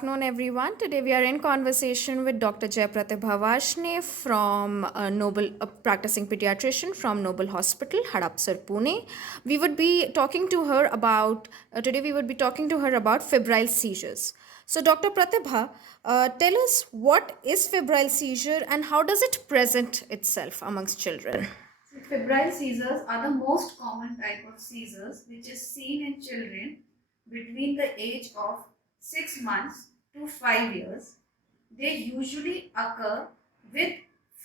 Afternoon, everyone. Today we are in conversation with Dr. Jayapratibha Varshney from Noble, a practicing pediatrician from Noble Hospital, Hadapsar, Pune. We would be talking to her about today. We would be talking to her about febrile seizures. So, Dr. Pratibha, tell us what is febrile seizure and how does it present itself amongst children? Febrile seizures are the most common type of seizures which is seen in children between the age of 6 months to 5 years. They usually occur with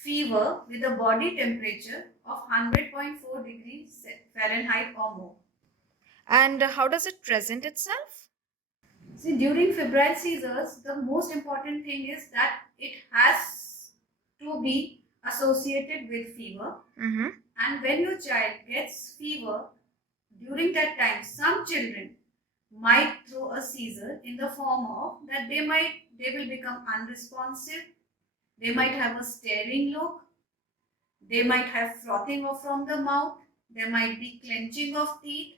fever with a body temperature of 100.4 degrees Fahrenheit or more. And how does it present itself? See, during febrile seizures, the most important thing is that it has to be associated with fever. And when your child gets fever, during that time, some children might throw a seizure in the form of that they will become unresponsive, they might have a staring look, they might have frothing of from the mouth, there might be clenching of teeth,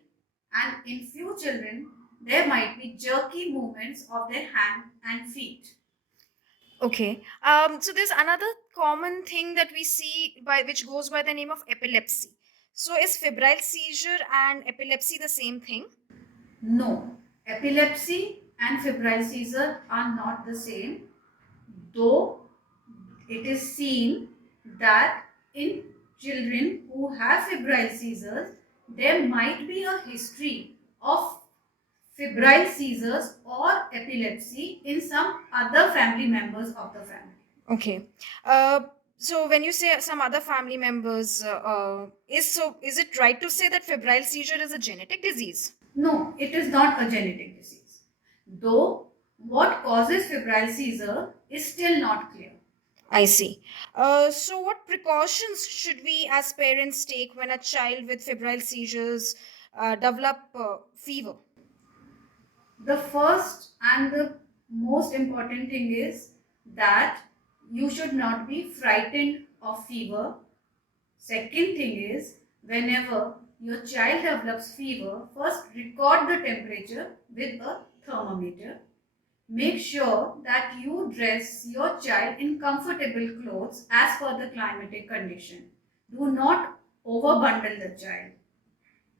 and in few children there might be jerky movements of their hand and feet. Okay. So there's another common thing that we see by which goes by the name of epilepsy. So is febrile seizure and epilepsy the same thing? No, epilepsy and febrile seizure are not the same, though it is seen that in children who have febrile seizures, there might be a history of febrile seizures or epilepsy in some other family members of the family. Okay. Uh, so when you say some other family members, is it right to say that febrile seizure is a genetic disease? No, it is not a genetic disease. Though what causes febrile seizure is still not clear. I see. So what precautions should we as parents take when a child with febrile seizures develop fever? The first and the most important thing is that you should not be frightened of fever. Second thing is, whenever your child develops fever, first record the temperature with a thermometer. Make sure that you dress your child in comfortable clothes as per the climatic condition. Do not overbundle the child.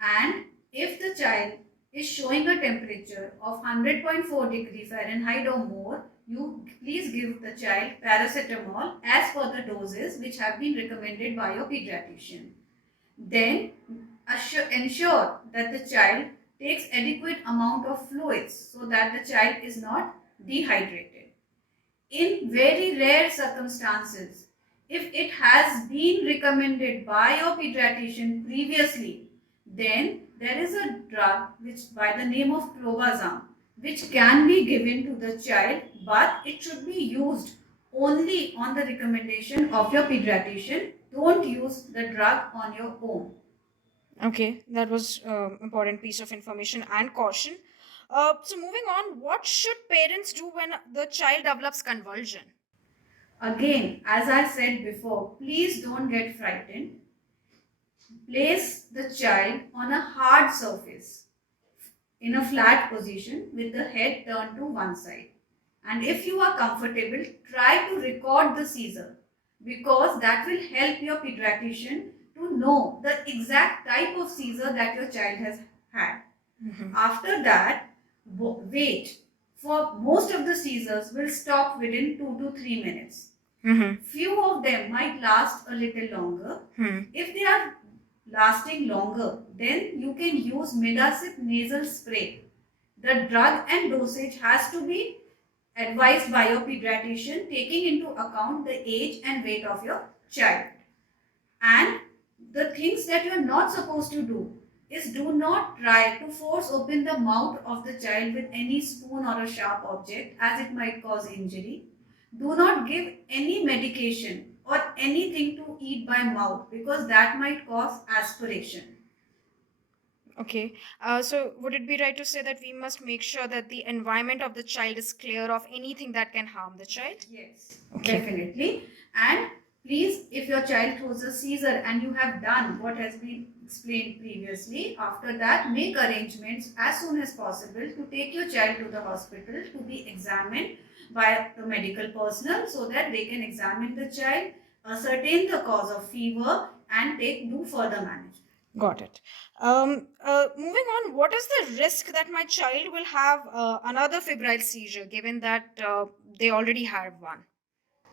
And if the child is showing a temperature of 100.4 degree Fahrenheit or more, you please give the child paracetamol as per the doses which have been recommended by your pediatrician. Then ensure that the child takes adequate amount of fluids so that the child is not dehydrated. In very rare circumstances, if it has been recommended by your pediatrician previously, then there is a drug which by the name of clobazam which can be given to the child, but it should be used only on the recommendation of your pediatrician. Don't use the drug on your own. Okay, that was important piece of information and caution. So moving on, what should parents do when the child develops convulsion? Again, as I said before, please don't get frightened. Place the child on a hard surface in a flat position with the head turned to one side. And if you are comfortable, try to record the seizure because that will help your pediatrician to know the exact type of seizure that your child has had. After that, wait. For most of the seizures will stop within 2 to 3 minutes. Few of them might last a little longer. If they are lasting longer, then you can use Midasip nasal spray. The drug and dosage has to be advised by your pediatrician taking into account the age and weight of your child. And the things that you are not supposed to do is do not try to force open the mouth of the child with any spoon or a sharp object as it might cause injury. Do not give any medication or anything to eat by mouth because that might cause aspiration. Okay, so would it be right to say that we must make sure that the environment of the child is clear of anything that can harm the child? Yes, Okay. definitely. And Please, if your child throws a seizure and you have done what has been explained previously, after that make arrangements as soon as possible to take your child to the hospital to be examined by the medical personnel so that they can examine the child, ascertain the cause of fever and do further management. Got it. Moving on, what is the risk that my child will have another febrile seizure given that they already had one?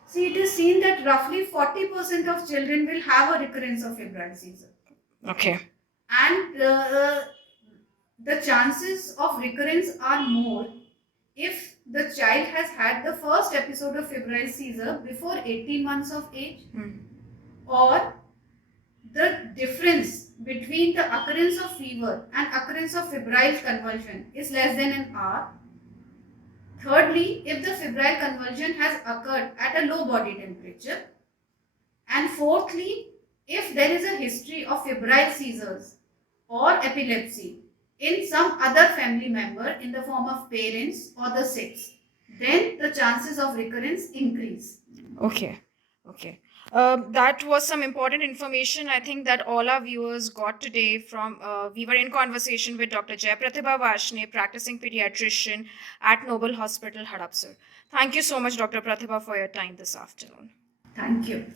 See, it is seen that roughly 40% of children will have a recurrence of febrile seizure. Okay. And the chances of recurrence are more if the child has had the first episode of febrile seizure before 18 months of age, or the difference between the occurrence of fever and occurrence of febrile convulsion is less than an hour. Thirdly, if the febrile convulsion has occurred at a low body temperature. And fourthly, if there is a history of febrile seizures or epilepsy in some other family member in the form of parents or the siblings, then the chances of recurrence increase. Okay. Okay. That was some important information I think that all our viewers got today from we were in conversation with Dr. Jay Pratibha Varshney, practicing pediatrician at Noble Hospital, Hadapsar. Thank you so much, Dr. Pratibha, for your time this afternoon. Thank you.